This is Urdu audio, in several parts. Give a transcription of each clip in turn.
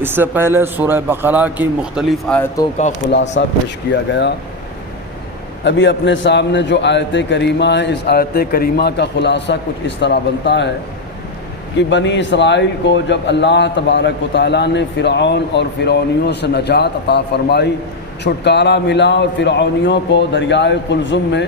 اس سے پہلے سورہ بقرہ کی مختلف آیتوں کا خلاصہ پیش کیا گیا۔ ابھی اپنے سامنے جو آیت کریمہ ہے، اس آیت کریمہ کا خلاصہ کچھ اس طرح بنتا ہے کہ بنی اسرائیل کو جب اللہ تبارک و تعالیٰ نے فرعون اور فرعونیوں سے نجات عطا فرمائی، چھٹکارا ملا اور فرعونیوں کو دریائے قلزم میں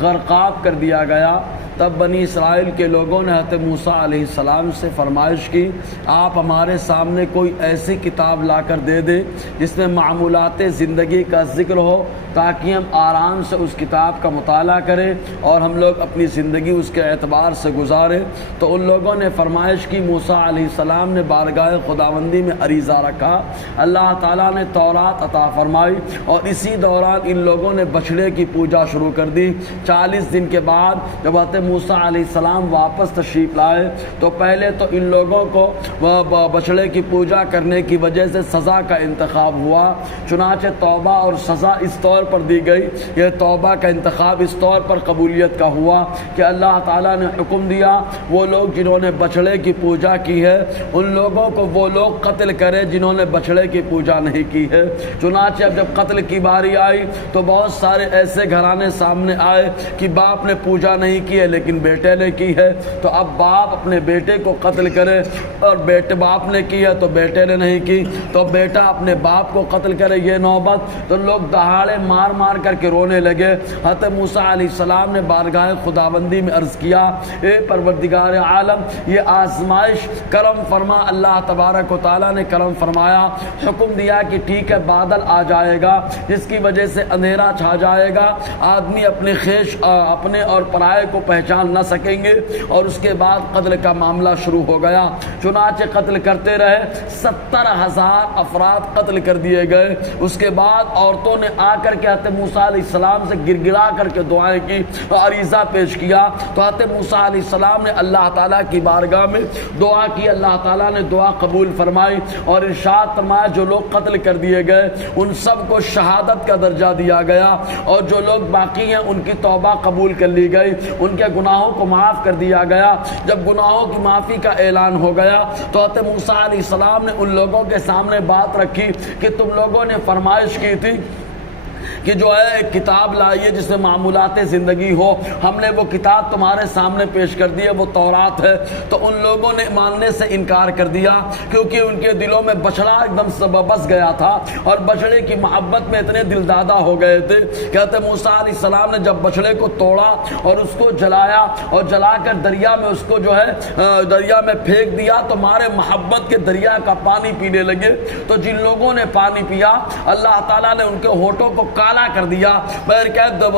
غرقاب کر دیا گیا، تب بنی اسرائیل کے لوگوں نے حضرت موسیٰ علیہ السلام سے فرمائش کی، آپ ہمارے سامنے کوئی ایسی کتاب لا کر دے دیں جس میں معمولات زندگی کا ذکر ہو، تاکہ ہم آرام سے اس کتاب کا مطالعہ کریں اور ہم لوگ اپنی زندگی اس کے اعتبار سے گزاریں۔ تو ان لوگوں نے فرمائش کی، موسیٰ علیہ السلام نے بارگاہ خداوندی میں عریضہ رکھا، اللہ تعالیٰ نے تورات عطا فرمائی، اور اسی دوران ان لوگوں نے بچھڑے کی پوجا شروع کر دی۔ 40 دن کے بعد جب حضرت موسیٰ علیہ السلام واپس تشریف لائے تو پہلے تو ان لوگوں کو بچھڑے کی پوجا کرنے کی وجہ سے سزا کا انتخاب ہوا، چنانچہ توبہ اور سزا اس طور پر دی گئی۔ یہ توبہ کا انتخاب اس طور پر قبولیت کا ہوا کہ اللہ تعالیٰ نے حکم دیا وہ لوگ جنہوں نے بچھڑے کی پوجا کی ہے ان لوگوں کو وہ لوگ قتل کرے جنہوں نے بچھڑے کی پوجا نہیں کی ہے۔ چنانچہ اب جب قتل کی باری آئی تو بہت سارے ایسے گھرانے سامنے آئے کہ باپ نے پوجا نہیں کی ہے لیکن بیٹے نے کی ہے، تو اب باپ اپنے بیٹے کو قتل کرے، اور بیٹے باپ نے کی ہے تو بیٹے نے نہیں کی تو بیٹا اپنے باپ کو قتل کرے، یہ نوبت۔ تو لوگ دہاڑے مار مار کر کے رونے لگے۔ حضرت موسیٰ علیہ السلام نے بارگاہ خداوندی میں عرض کیا، اے پروردگار عالم، یہ آزمائش کرم فرما۔ اللہ تبارک و تعالیٰ نے کرم فرمایا، حکم دیا کہ ٹھیک ہے بادل آ جائے گا جس کی وجہ سے اندھیرا چھا جائے گا، آدمی اپنے خیش اپنے اور پرائے کو پہچان نہ سکیں گے، اور اس کے بعد قتل کا معاملہ شروع ہو گیا۔ چنانچہ قتل کرتے رہے، 70,000 افراد قتل کر دیے گئے۔ اس کے بعد عورتوں نے آ کر کے حضرت موسیٰ علیہ السلام سے گر گرا کر کے دعائیں کی اور عریضہ پیش کیا، تو حضرت موسیٰ علیہ السلام نے اللہ تعالیٰ کی بارگاہ میں دعا کی، اللہ تعالیٰ نے دعا قبول فرمائی اور ارشاد فرمایا جو لوگ قتل کر دیے گئے ان سب کو شہادت کا درجہ دیا گیا، اور جو لوگ باقی ہیں ان کی توبہ قبول کر لی گئی، ان کے گناہوں کو معاف کر دیا گیا۔ جب گناہوں کی معافی کا اعلان ہو گیا تو حضرت موسیٰ علیہ السلام نے ان لوگوں کے سامنے بات رکھی کہ تم لوگوں نے فرمائش کی تھی کہ جو ہے ایک کتاب لائیے جس میں معمولات زندگی ہو، ہم نے وہ کتاب تمہارے سامنے پیش کر دی ہے، وہ تورات ہے۔ تو ان لوگوں نے ماننے سے انکار کر دیا کیونکہ ان کے دلوں میں بچڑا ایک دم بس گیا تھا، اور بچڑے کی محبت میں اتنے دل دادہ ہو گئے تھے۔ کہتے موسیٰ علیہ السلام نے جب بچڑے کو توڑا اور اس کو جلایا اور جلا کر دریا میں اس کو جو ہے دریا میں پھینک دیا تو مارے محبت کے دریا کا پانی پینے لگے۔ تو جن لوگوں نے پانی پیا اللہ تعالیٰ نے ان کے ہونٹوں کو کالا کر دیا،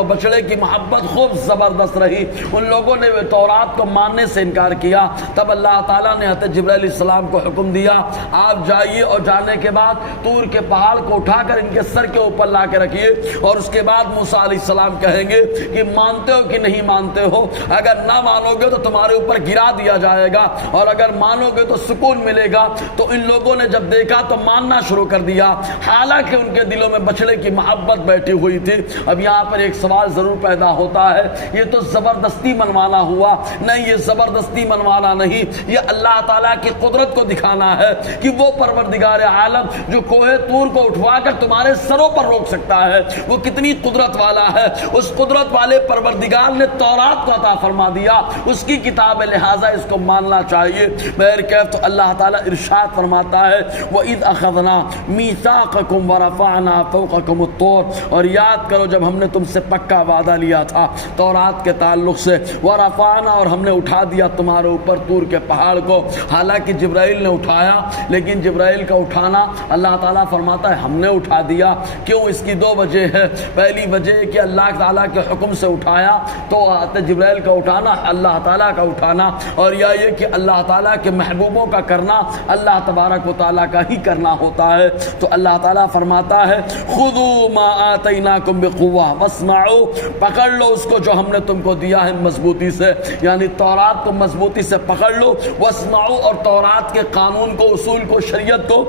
بچڑے کی محبت خوب زبردست رہی، ان لوگوں نے تورات کو ماننے سے انکار کیا۔ تب اللہ تعالیٰ نے حضرت جبرائیل علیہ السلام کو حکم دیا، آپ جائیے اور جانے کے بعد طور کے پہاڑ کو اٹھا کر ان کے سر کے اوپر لا کے رکھیے، اور اس کے بعد موسیٰ علیہ السلام کہیں گے کہ مانتے ہو کہ نہیں مانتے ہو، اگر نہ مانو گے تو تمہارے اوپر گرا دیا جائے گا، اور اگر مانو گے تو سکون ملے گا۔ تو ان لوگوں نے جب دیکھا تو ماننا شروع کر دیا، حالانکہ ان کے دلوں میں بچڑے کی محبت بیٹھی ہوئی تھی۔ اب یہاں پر ایک سوال ضرور پیدا ہوتا ہے، یہ تو زبردستی منوانا ہوا۔ نہیں، یہ زبردستی منوانا نہیں، یہ اللہ تعالیٰ کی قدرت کو دکھانا ہے کہ وہ پروردگار عالم جو کوہ طور کو اٹھوا کر تمہارے سروں پر روک سکتا ہے وہ کتنی قدرت والا ہے۔ اس قدرت والے پروردگار نے تورات کو عطا فرما دیا، اس کی کتاب ہے، لہٰذا اس کو ماننا چاہیے۔ بہرکیف تو اللہ تعالیٰ ارشاد فرماتا ہے وَإِذْ أَخَذْنَا مِيثَاقَكُمْ وَرَفَعْنَا فَوْقَكُمُ الطُّورَ، اور یاد کرو جب ہم نے تم سے پکا وعدہ لیا تھا تورات کے تعلق سے، وَرَفَعْنَا، اور ہم نے اٹھا دیا تمہارے اوپر طور کے پہاڑ کو۔ حالانکہ جبرائیل نے اٹھایا، لیکن جبرائیل کا اٹھانا اللہ تعالیٰ فرماتا ہے ہم نے اٹھا دیا۔ کیوں؟ اس کی دو وجہ ہے۔ پہلی وجہ کہ اللہ تعالیٰ کے حکم سے اٹھایا تو جبرائیل کا اٹھانا اللہ تعالیٰ کا اٹھانا، اور یہ کہ اللہ تعالیٰ کے محبوبوں کا کرنا اللہ تبارک و تعالیٰ کا ہی کرنا ہوتا ہے۔ تو اللہ تعالیٰ فرماتا ہے خُذُوا مَا آتیناکم بقوہ واسمعوا، پکڑ لو اس کو جو ہم نے تم کو دیا ہے مضبوطی سے، یعنی تورات کو مضبوطی سے پکڑ لو، واسمعوا، اور تورات کے قانون کو، اصول کو، شریعت کو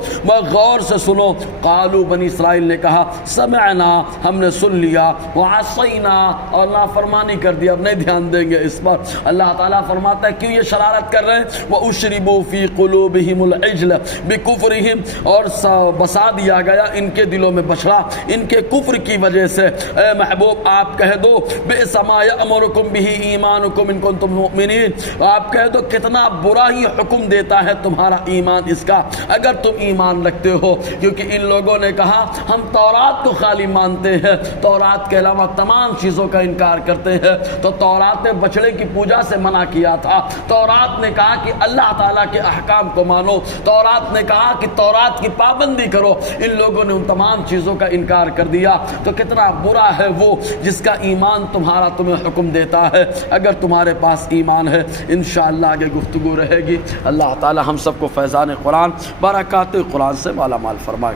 غور سے سنو۔ قالوا، بنی اسرائیل نے کہا، سمعنا، ہم نے سن لیا، وعصینا، اور نافرمانی کر دیا، اب نہیں دھیان دیں گے اس پر۔ اللہ تعالیٰ فرماتا ہے کیوں یہ شرارت کر رہے ہیں؟ وَأُشْرِبُوا فِي قُلُوبِهِمُ الْعِجْلَ بِكُفْرِهِمْ، اور بسا دیا گیا ان کے دلوں میں بچڑا ان کے کفر کی وجہ سے۔ اے محبوب آپ کہہ دو، بِئْسَ مَا يَأْمُرُكُمْ بِهِ إِيمَانُكُمْ إِن كُنتُم مُؤْمِنِينَ، آپ کہہ دو کتنا برا ہی حکم دیتا ہے تمہارا ایمان اس کا اگر تم ایمان رکھتے ہو، کیونکہ ان لوگوں نے کہا ہم تورات کو خالی مانتے ہیں، تورات کے علاوہ تمام چیزوں کا انکار کرتے ہیں۔ تو تورات نے بچڑے کی پوجا سے منع کیا تھا، تورات نے کہا کہ اللہ تعالیٰ کے احکام کو مانو، تورات نے کہا کہ تورات کی پابندی کرو، ان لوگوں نے ان تمام چیزوں کا انکار کر دیا۔ تو کتنا برا ہے وہ جس کا ایمان تمہارا تمہیں حکم دیتا ہے اگر تمہارے پاس ایمان ہے۔ انشاءاللہ آگے گفتگو رہے گی۔ اللہ تعالی ہم سب کو فیضان قرآن، برکات قرآن سے مالا مال فرمائے۔